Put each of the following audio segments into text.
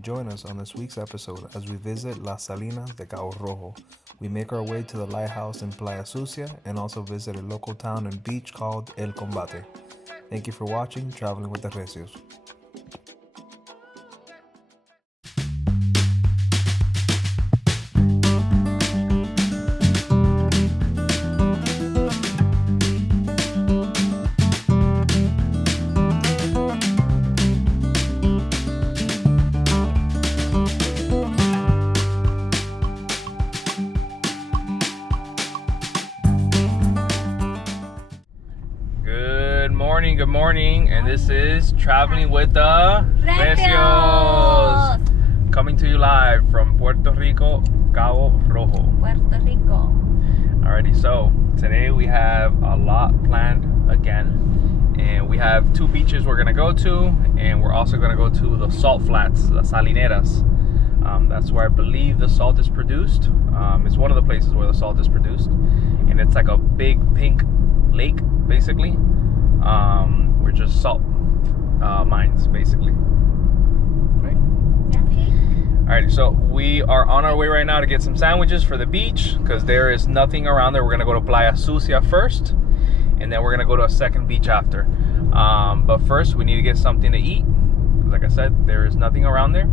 Join us on this week's episode as we visit Las Salinas de Cabo Rojo. We make our way to the lighthouse in Playa Sucia and also visit a local town and beach called El Combate. Thank you for watching Traveling with the Recios. Good morning, and this is Traveling with the Recios, coming to you live from Puerto Rico, Cabo Rojo. Puerto Rico. Alrighty, so today we have a lot planned again, and we have two beaches we're gonna go to, and we're also gonna go to the salt flats, the salineras. That's where I believe the salt is produced. It's one of the places where the salt is produced, and it's like a big pink lake, basically. We're just salt mines, basically. Right? Yeah. Alright, so we are on our way right now to get some sandwiches for the beach because there is nothing around there. We're gonna go to Playa Sucia first, and then we're gonna go to a second beach after. But first, we need to get something to eat. Like I said, there is nothing around there.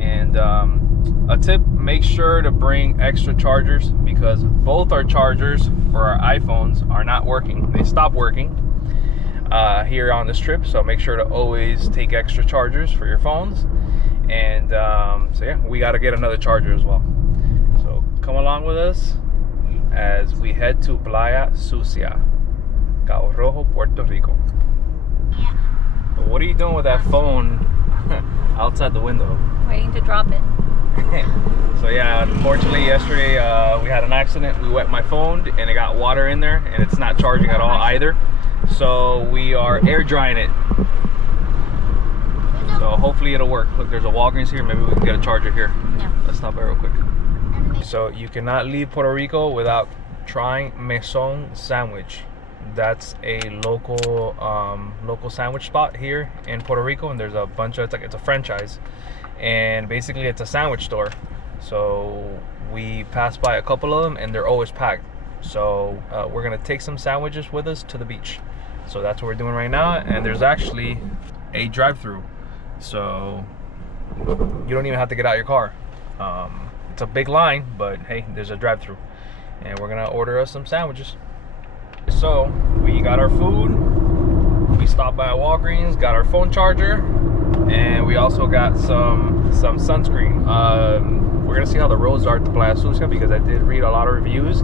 And a tip: make sure to bring extra chargers because both our chargers for our iPhones are not working. They stopped working here on this trip, so make sure to always take extra chargers for your phones. And so yeah, we got to get another charger as well. So come along with us as we head to Playa Sucia, Cabo Rojo, Puerto Rico. Yeah. What are you doing with that phone outside the window? Waiting to drop it. So yeah, unfortunately yesterday we had an accident. We wet my phone and it got water in there, and it's not charging at all either. So we are air drying it. So hopefully it'll work. Look, there's a Walgreens here. Maybe we can get a charger here. Yeah. Let's stop by real quick. So you cannot leave Puerto Rico without trying Mesón sandwich. That's a local sandwich spot here in Puerto Rico, and there's a bunch of it's a franchise, and basically it's a sandwich store. So we passed by a couple of them, and they're always packed. So we're gonna take some sandwiches with us to the beach. So that's what we're doing right now, and there's actually a drive-through, so you don't even have to get out your car. It's a big line, but hey, there's a drive-through, and we're gonna order us some sandwiches. So we got our food, we stopped by a Walgreens, got our phone charger, and we also got some sunscreen. We're gonna see how the roads are to Playa Sucia because I did read a lot of reviews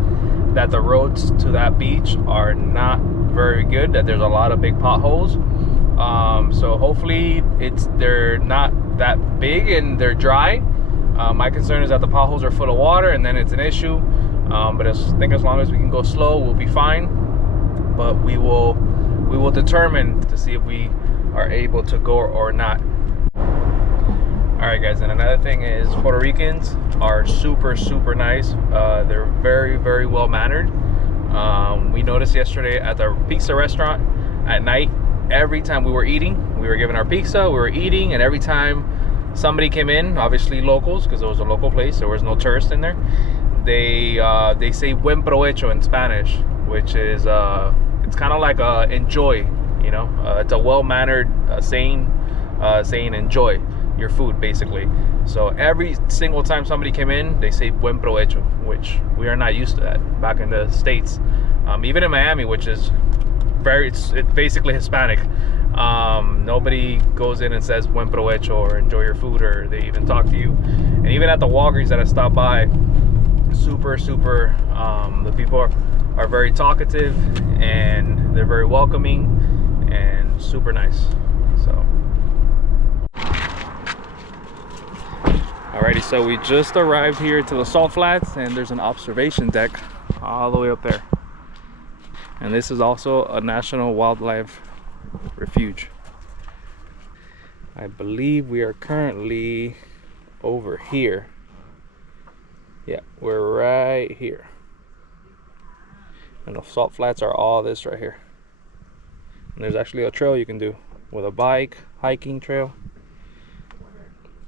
that the roads to that beach are not very good, that there's a lot of big potholes. So hopefully they're not that big and they're dry. My concern is that the potholes are full of water and then it's an issue. But I think as long as we can go slow, we'll be fine. But we will determine to see if we are able to go or not. Alright guys, and another thing is Puerto Ricans are super nice. They're very well mannered. We noticed yesterday at the pizza restaurant at night, every time we were eating, we were given our pizza, we were eating, and every time somebody came in, obviously locals, because it was a local place, there was no tourists in there, they say buen provecho in Spanish, which is it's kind of like enjoy, you know. It's a well-mannered saying enjoy your food, basically. So every single time somebody came in, they say buen provecho, which we are not used to that back in the States. Even in Miami, which is it's basically Hispanic, nobody goes in and says buen provecho or enjoy your food, or they even talk to you. And even at the Walgreens that I stopped by, super the people are very talkative, and they're very welcoming and super nice. So alrighty, so we just arrived here to the salt flats, and there's an observation deck all the way up there, and this is also a national wildlife refuge. I believe we are currently over here. Yeah, we're right here, and the salt flats are all this right here. And there's actually a trail you can do with a bike, hiking trail.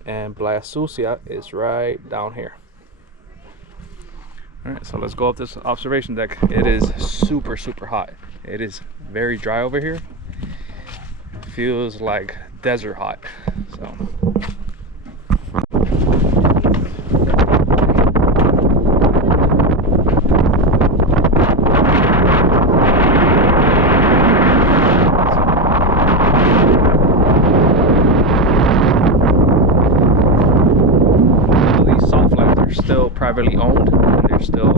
and Playa Sucia is right down here. All right, so let's go up this observation deck. It is super hot. It is very dry over here. Feels like desert hot. So these salt flats are still privately owned, and they're still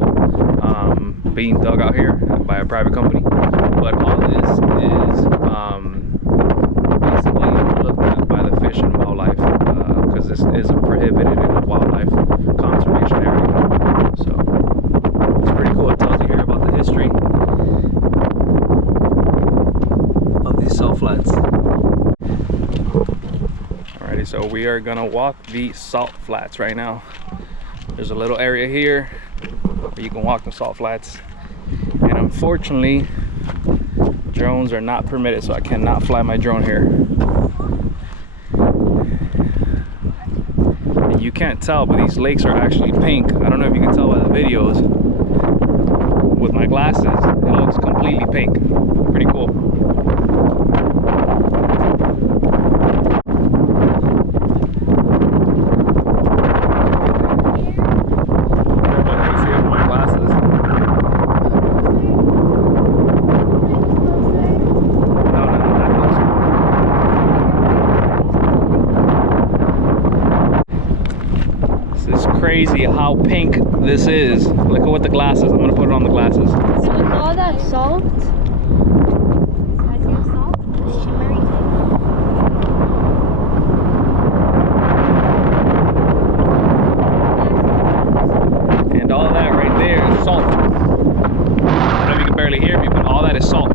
being dug out here by a private company. But all this is basically looked at by the Fish and Wildlife, because this is a prohibited wildlife conservation area. So it's pretty cool. It tells you here about the history of these salt flats. Alrighty, so we are gonna walk the salt flats right now. There's a little area here where you can walk the salt flats, and unfortunately drones are not permitted, so I cannot fly my drone here. And you can't tell, but these lakes are actually pink. I don't know if you can tell by the videos. With my glasses, it looks completely pink. Pretty cool. Crazy how pink this is. Look at what the glasses. I'm gonna put it on the glasses. So with all that salt, shimmering. And all that right there is salt. I don't know if you can barely hear me, but all that is salt.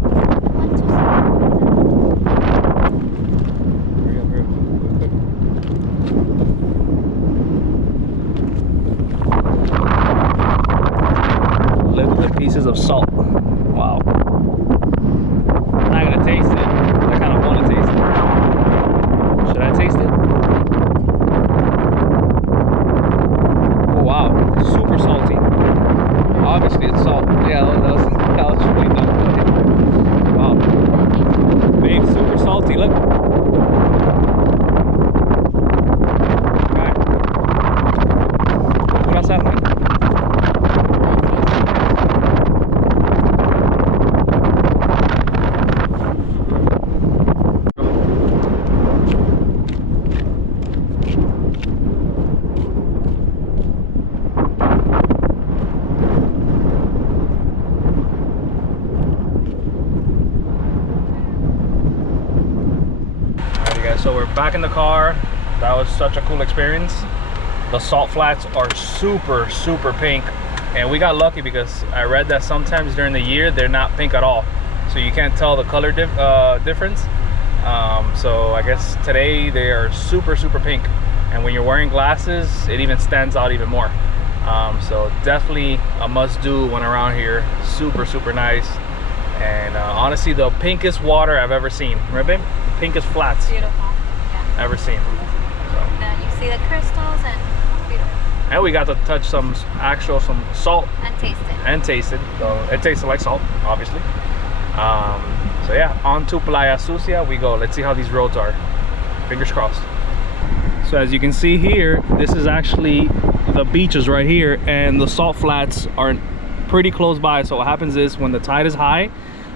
Pieces of salt. Wow. I'm not gonna taste it. I kind of want to taste it. Should I taste it? Oh, wow. Super salty. Obviously it's salt. Yeah, that was really good. Wow. Babe, super salty. Look. Alright. What else happened? So we're back in the car. That was such a cool experience. The salt flats are super pink, and we got lucky because I read that sometimes during the year they're not pink at all, so you can't tell the color difference. So I guess today they are super pink, and when you're wearing glasses it even stands out even more. So definitely a must-do when around here. Super nice, and honestly the pinkest water I've ever seen, right babe? The pinkest flats. Beautiful. Ever seen. So. And you see the crystals, and it's beautiful. And we got to touch some salt And taste it. So it tasted like salt, obviously. So yeah, on to Playa Sucia we go. Let's see how these roads are. Fingers crossed. So as you can see here, this is actually the beaches right here, and the salt flats are pretty close by. So what happens is when the tide is high,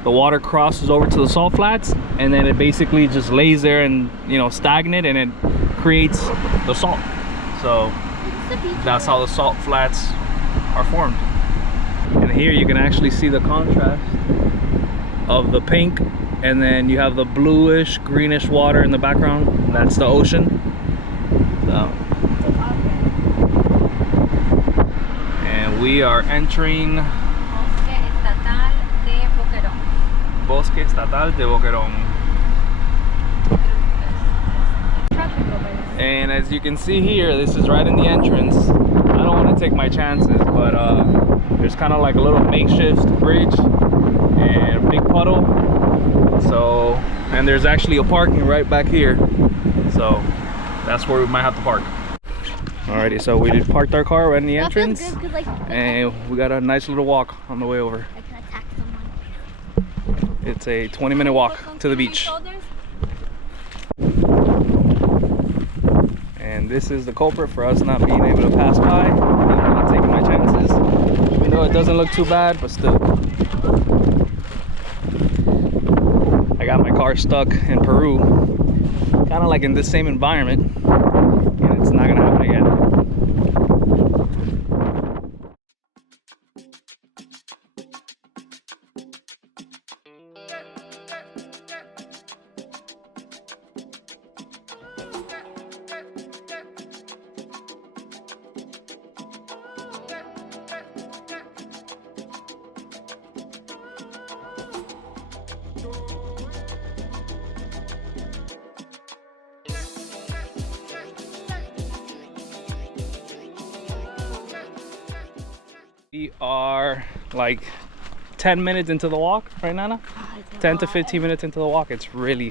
the water crosses over to the salt flats, and then it basically just lays there and, you know, stagnant, and it creates the salt. So that's how the salt flats are formed. And here you can actually see the contrast of the pink, and then you have the bluish greenish water in the background. That's the ocean. So, and we are entering Bosque Estatal de Boquerón. And as you can see here, this is right in the entrance. I don't want to take my chances, but there's kind of like a little makeshift bridge and a big puddle. So, and there's actually a parking right back here. So that's where we might have to park. Alrighty, so we parked our car right in the entrance, That feels good, 'cause, like, and we got a nice little walk on the way over. I can attack someone. It's a 20-minute walk to the beach. And this is the culprit for us not being able to pass by. I'm not taking my chances. Even though it doesn't look too bad, but still. I got my car stuck in Peru, kind of like in this same environment, and it's not gonna happen again. We are like 10 minutes into the walk, right, Nana? 10 to 15 minutes into the walk. It's really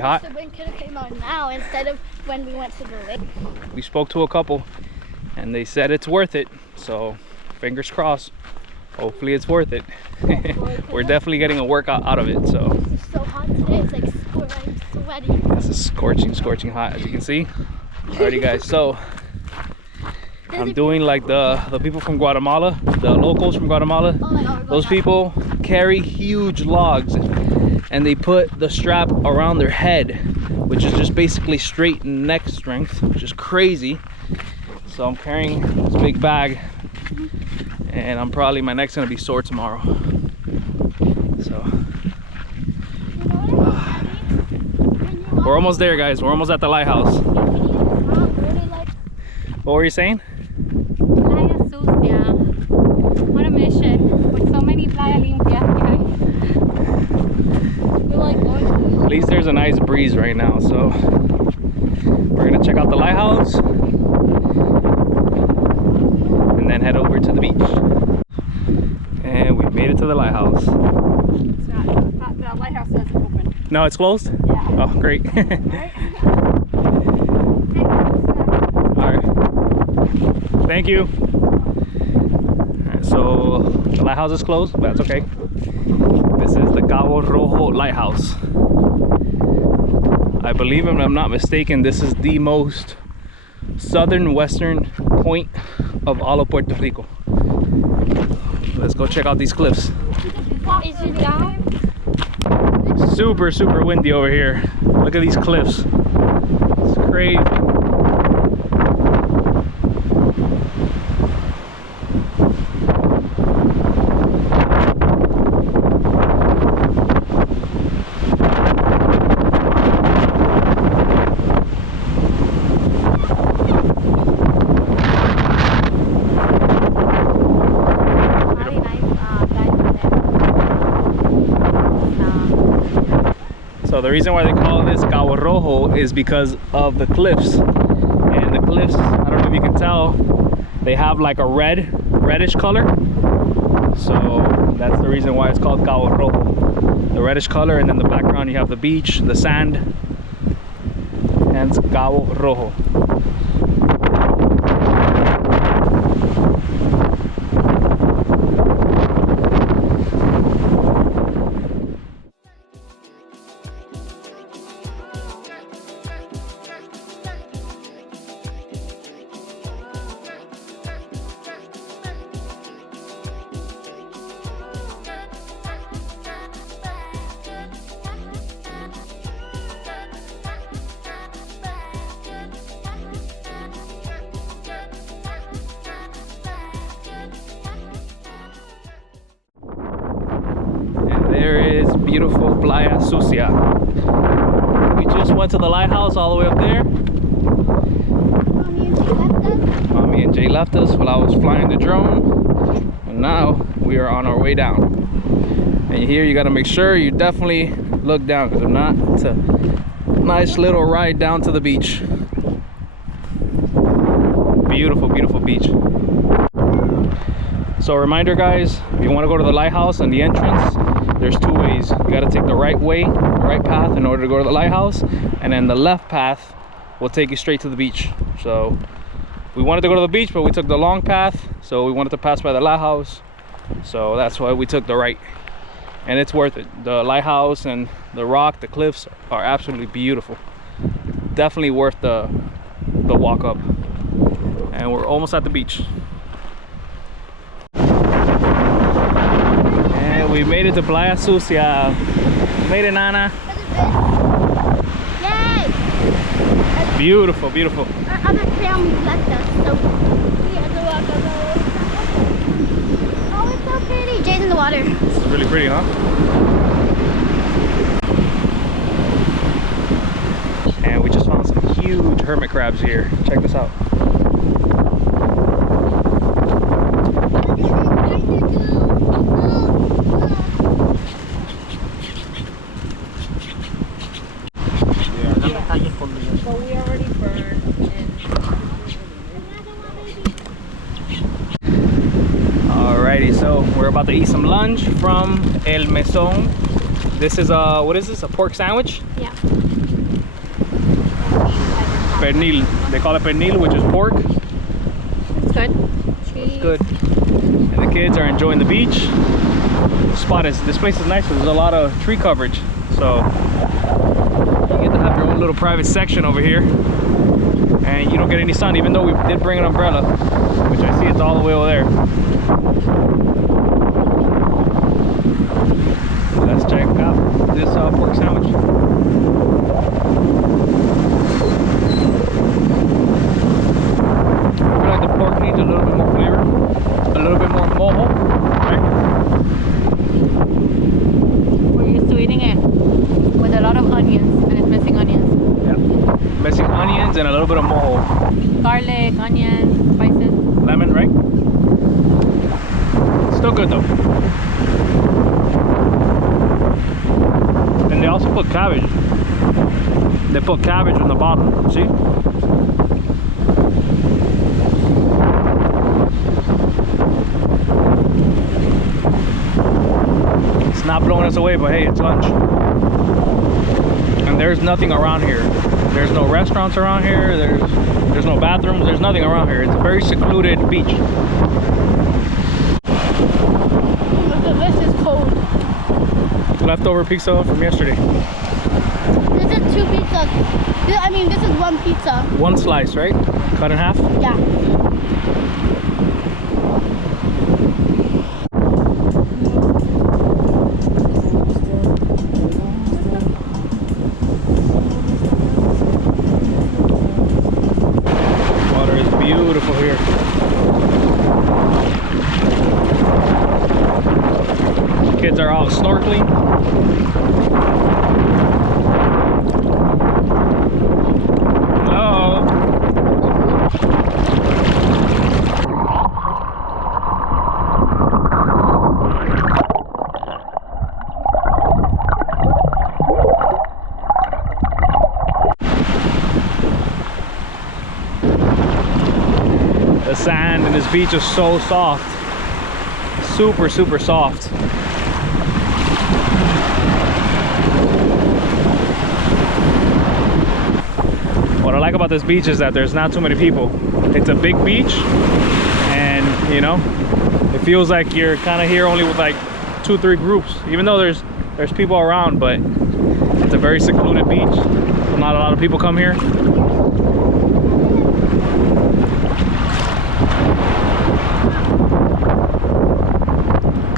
hot. The wind could have came out now instead of when we went to the lake. We spoke to a couple and they said it's worth it, so fingers crossed. Hopefully it's worth it. We're definitely getting a workout out of it. So It's so hot today, it's like I'm sweaty. this is scorching hot, as you can see. Alrighty guys, so I'm doing like the people from Guatemala, the locals from Guatemala. Oh my God, Those people carry huge logs and they put the strap around their head, which is just basically straight neck strength, which is crazy. So I'm carrying this big bag and my neck's gonna be sore tomorrow. So we're almost there, guys. We're almost at the lighthouse. What were you saying? Playa Sucia. What a mission with so many playa limpias, guys. We're like going to... At least there's a nice breeze right now, so we're gonna check out the lighthouse and then head over to the beach. And we made it to the lighthouse. The lighthouse isn't open. No, it's closed? Yeah. Oh, great. Right? Alright. Thank you. Alright, so the lighthouse is closed, but that's okay. This is the Cabo Rojo lighthouse. I believe, if I'm not mistaken, this is the most southern western point of all of Puerto Rico. Let's go check out these cliffs. Is it down? Super windy over here. Look at these cliffs. It's crazy. So the reason why they call this Cabo Rojo is because of the cliffs. And the cliffs, I don't know if you can tell, they have like a reddish color. So that's the reason why it's called Cabo Rojo. The reddish color, and then the background you have the beach, the sand, and it's Cabo Rojo. There is beautiful Playa Sucia. We just went to the lighthouse all the way up there. Mommy and Jay left us while I was flying the drone. And now we are on our way down. And here you gotta make sure you definitely look down, because if not, it's a nice little ride down to the beach. Beautiful beach. So reminder guys, if you want to go to the lighthouse and the entrance, there's two ways. You got to take the right path in order to go to the lighthouse, and then the left path will take you straight to the beach. So we wanted to go to the beach, but we took the long path, so we wanted to pass by the lighthouse, so that's why we took the right. And it's worth it. The lighthouse and the rock, the cliffs are absolutely beautiful. Definitely worth the walk up. And we're almost at the beach. And we made it to Playa Sucia. Made it, Nana. Yay! Beautiful, beautiful. Our other family left us, so we had to walk over. Oh, it's so pretty. Jay's in the water. It's really pretty, huh? And we just found some huge hermit crabs here. Check this out. So we already burned Alrighty, so we're about to eat some lunch from El Mesón. This is a, what is this? A pork sandwich? Yeah. Pernil. They call it pernil, which is pork. It's good. It's good. And the kids are enjoying the beach. This place is nice. There's a lot of tree coverage, so you get to have your own little private section over here, and you don't get any sun, even though we did bring an umbrella, which I see it's all the way over there. Let's check out this pork sandwich. I feel like the pork needs a little bit more flavor, a little bit more mojo, right? We're used to eating it with a lot of onions, and it's missing onions. Yeah. Missing onions and a little bit of mojo. Garlic, onions, spices. Lemon, right? Still good though. And they also put cabbage. They put cabbage on the bottom, see? It's not blowing us away, but hey, it's lunch. And there's nothing around here. There's no restaurants around here. There's no bathrooms. There's nothing around here. It's a very secluded beach. This is cold. Leftover pizza from yesterday. This is 2 pizzas. I mean, this is 1 pizza. One slice, right? Cut in half? Yeah. Water is beautiful here. Kids are out snorkeling. Oh. The sand in this beach is so soft. Super, super soft. What I like about this beach is that there's not too many people. It's a big beach, and you know, it feels like you're kind of here only with like 2-3 groups, even though there's people around, but it's a very secluded beach, so not a lot of people come here. You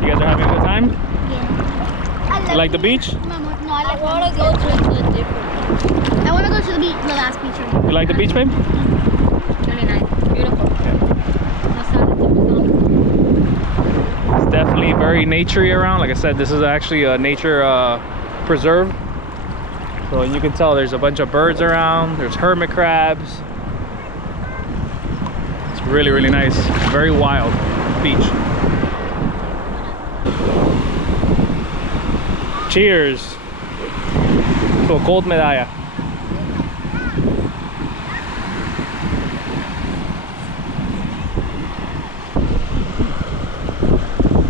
guys are having a good time? Yeah. You like the beach? No, I want to go to the different. I want to go to the beach, the last beach. You like the beach, babe? Really nice. Beautiful. It's definitely very naturey around. Like I said, this is actually a nature preserve. So you can tell there's a bunch of birds around. There's hermit crabs. It's really, really nice. Very wild beach. Cheers to a gold medalla.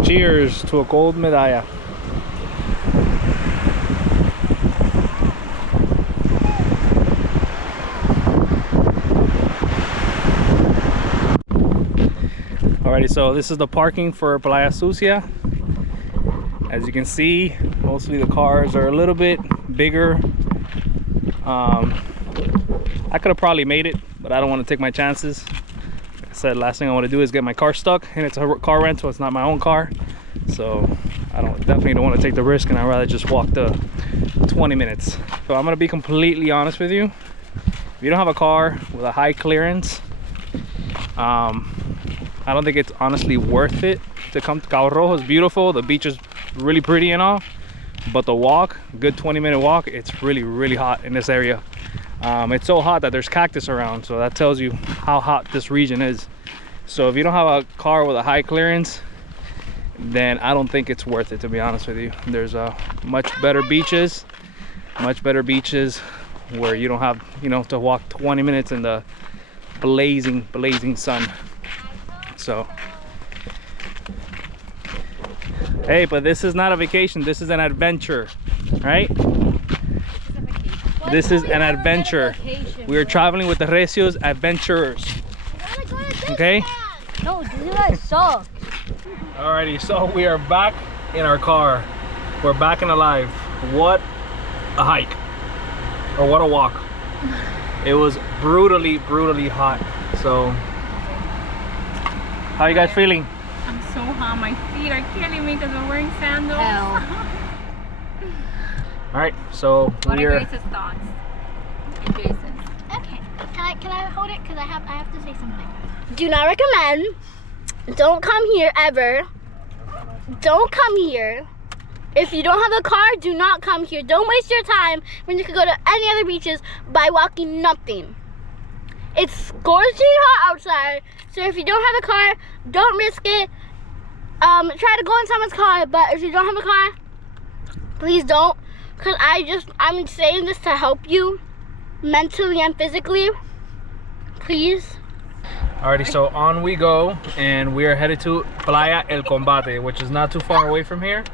Cheers to a gold medalla. Alrighty, so this is the parking for Playa Sucia. As you can see, mostly the cars are a little bit bigger. I could have probably made it, but I don't want to take my chances. Like I said, last thing I want to do is get my car stuck, and it's a car rental, it's not my own car. So I definitely don't want to take the risk, and I'd rather just walk the 20 minutes. So I'm gonna be completely honest with you. If you don't have a car with a high clearance, I don't think it's honestly worth it to come to Cabo Rojo. It's beautiful, the beach is really pretty and all, but the walk, good 20-minute walk, it's really hot in this area. It's so hot that there's cactus around, so that tells you how hot this region is. So if you don't have a car with a high clearance, then I don't think it's worth it, to be honest with you. There's much better beaches where you don't have, you know, to walk 20 minutes in the blazing sun. So hey, but this is not a vacation, this is an adventure, right? This is an adventure. We are traveling with the Recios adventurers. Okay? No, you guys suck. Alrighty, so we are back in our car. We're back and alive. What a hike, or what a walk. It was brutally hot. So how are you guys feeling? I'm so hot. My feet are killing me because I'm wearing sandals. All right, so What we're are Grace's thoughts? And Jason's. Okay. Can I hold it? Because I have to say something. Do not recommend. Don't come here ever. Don't come here. If you don't have a car, do not come here. Don't waste your time when you could go to any other beaches by walking nothing. It's scorching hot outside, so if you don't have a car, don't risk it. Try to go in someone's car, but if you don't have a car, please don't. Because I'm saying this to help you mentally and physically. Please. alrighty, so on we go, and we are headed to Playaelcombate, which is not too far away from here.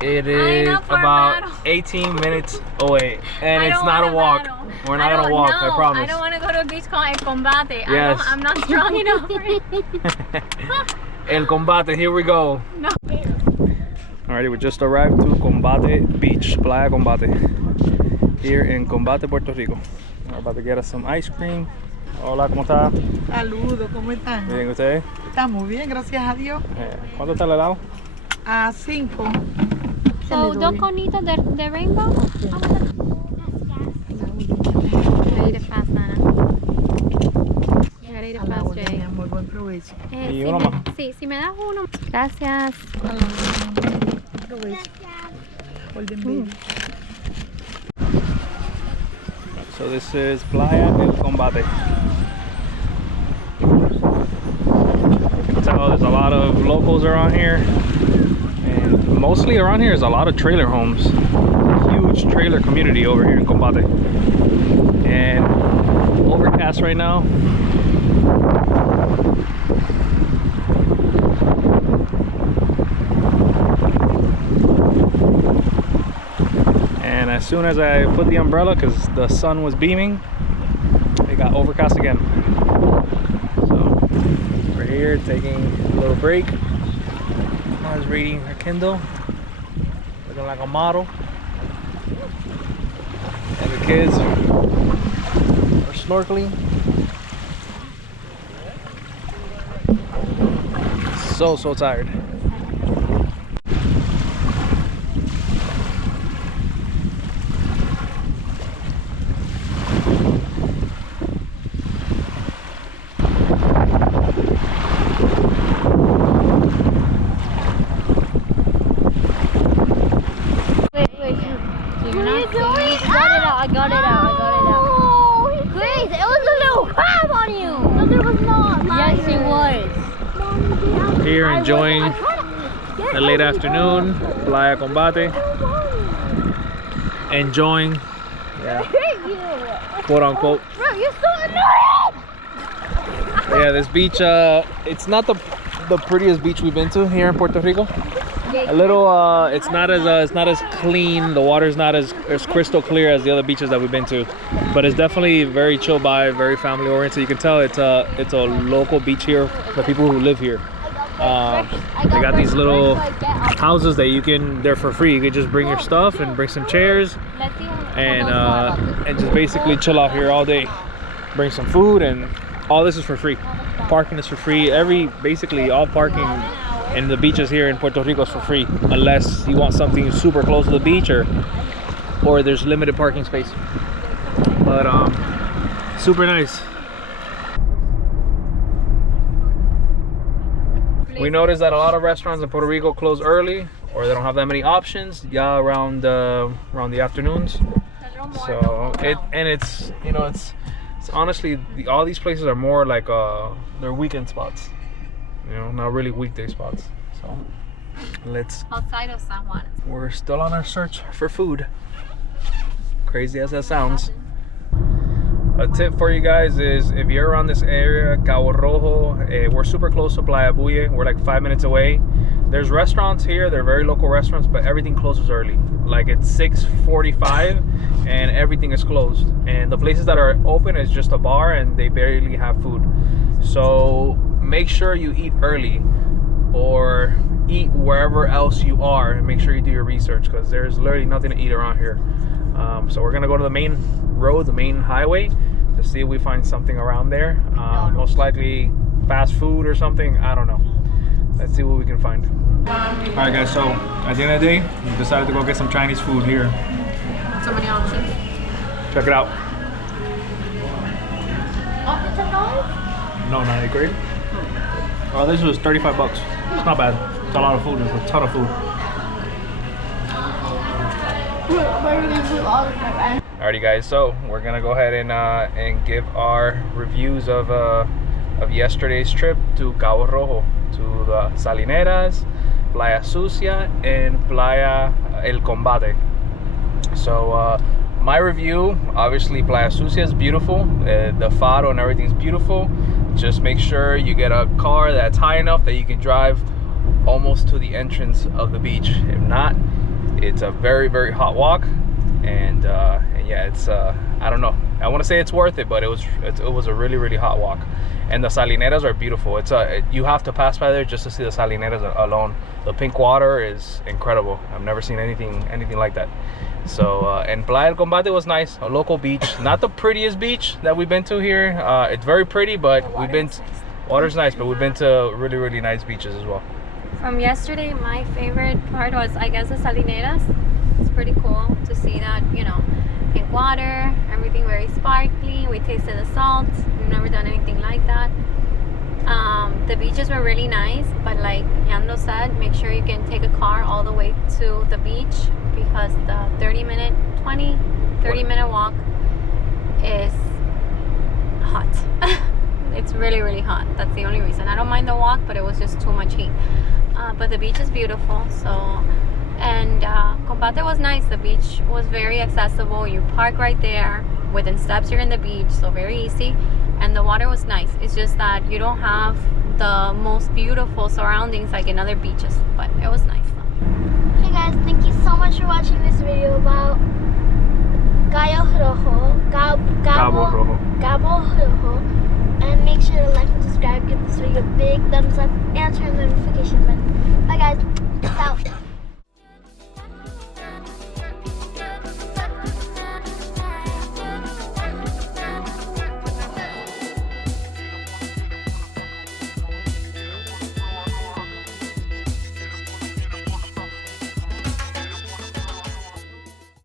It is about 18 minutes away, and it's not a walk. We're not gonna walk, I promise. I don't want to go to a beach called El Combate. Yes. I'm not strong enough for it. El Combate, here we go. No. Alrighty, we just arrived to Combate Beach, Playa Combate, here in Combate, Puerto Rico. We're about to get us some ice cream. Hola, ¿cómo está? Saludos, ¿cómo están? Bien, ¿ustedes? Estamos bien, gracias a Dios. ¿Cuánto está el helado? A 5. So, dos conitos de rainbow? Ready to fast, Nana. Ready to fast, Jay. Muy buen provecho. Y uno más. Sí, si me das uno. Gracias. Provecho. Golden baby. So this is Playaelcombate. You can tell there's a lot of locals around here, and mostly around here is a lot of trailer homes. A huge trailer community over here in Combate. And overcast right now. And as soon as I put the umbrella, because the sun was beaming, it got overcast again. So we're here taking a little break. I was reading her Kindle, looking like a model. And the kids are snorkeling. So tired. I got it out. Grace, it was a little crab on you. No, there was not. Yes, it was. Here enjoying the late afternoon, Playa Combate. Enjoying, quote unquote. Bro, you're so annoying. Yeah, this beach, it's not the prettiest beach we've been to here in Puerto Rico. A little, it's not as clean. The water's not as crystal clear as the other beaches that we've been to, but it's definitely very chill vibe, very family oriented. You can tell it's a local beach here, the people who live here. They got these little houses that they're for free. You could just bring your stuff and bring some chairs and just basically chill out here all day. Bring some food, and all this is for free. Parking is for free. Basically all parking in the beaches here in Puerto Rico is for free, unless you want something super close to the beach or there's limited parking space. But super nice. We noticed that a lot of restaurants in Puerto Rico close early, or they don't have that many options. Yeah, around the afternoons. So it's you know it's honestly all these places are more like they're weekend spots. You know, not really weekday spots. So let's outside of San Juan. We're still on our search for food. Crazy as that sounds. A tip for you guys is if you're around this area, Cabo Rojo, we're super close to Playa Buye. We're like 5 minutes away. There's restaurants here, they're very local restaurants, but everything closes early. Like it's 6:45 and everything is closed. And the places that are open is just a bar and they barely have food. So make sure you eat early or eat wherever else you are, and make sure you do your research because there's literally nothing to eat around here. So we're gonna go to the main road, the main highway, to see if we find something around there. Most likely fast food or something, I don't know. Let's see what we can find. Alright guys, so at the end of the day, we decided to go get some Chinese food here. So many options. Check it out. $10? No, not great. Oh, this was 35 bucks. It's not bad. It's a lot of food. It's a ton of food. Alrighty guys, so we're gonna go ahead and give our reviews of yesterday's trip to Cabo Rojo, to the Salinas, Playa Sucia, and playaelcombate. So my review, obviously Playa Sucia is beautiful. The faro and everything's beautiful. Just make sure you get a car that's high enough that you can drive almost to the entrance of the beach. If not, it's a very, very hot walk, and yeah, it's I don't know, I want to say it's worth it, but it was a really, really hot walk. And the Salineras are beautiful. It's you have to pass by there just to see the Salineras alone. The pink water is incredible. I've never seen anything like that. So and playaelcombate was nice, a local beach, not the prettiest beach that we've been to here. It's very pretty, but water's nice, but we've been to really, really nice beaches as well. From yesterday, my favorite part was, I guess, the Salineras. It's pretty cool to see that, you know, pink water, everything very sparkly. We tasted the salt. We've never done anything like that. The beaches were really nice, but like Yando said, make sure you can take a car all the way to the beach, because the 30-minute walk is hot. It's really, really hot. That's the only reason. I don't mind the walk, but it was just too much heat. But the beach is beautiful. So, and Combate was nice. The beach was very accessible. You park right there. Within steps, you're in the beach, so very easy. And the water was nice. It's just that you don't have the most beautiful surroundings like in other beaches, but it was nice though. Hey guys, thank you so much for watching this video about Cabo Rojo. And make sure to like and subscribe, give this video a big thumbs up, and turn the notification button. Bye guys, peace out.